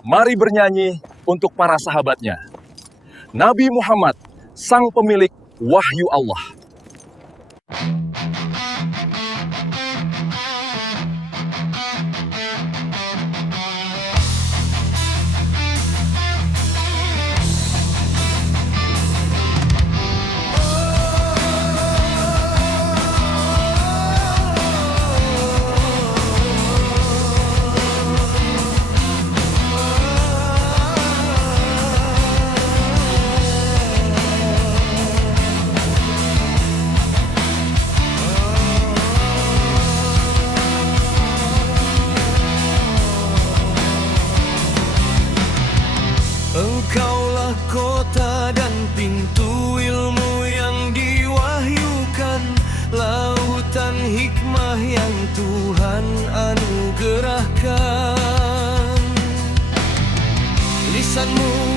Mari bernyanyi untuk para sahabatnya. Nabi Muhammad, sang pemilik wahyu Allah. Engkaulah kota dan pintu ilmu yang diwahyukan Lautan hikmah yang Tuhan anugerahkan. Lisanmu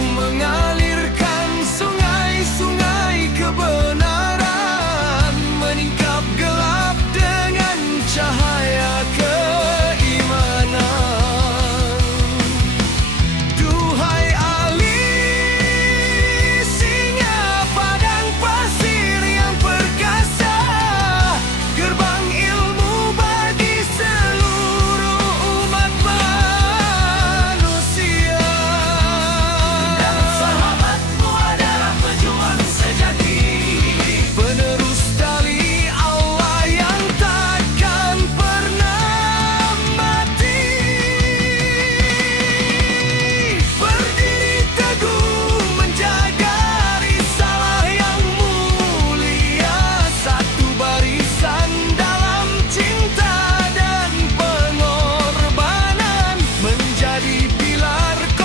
mi pilar.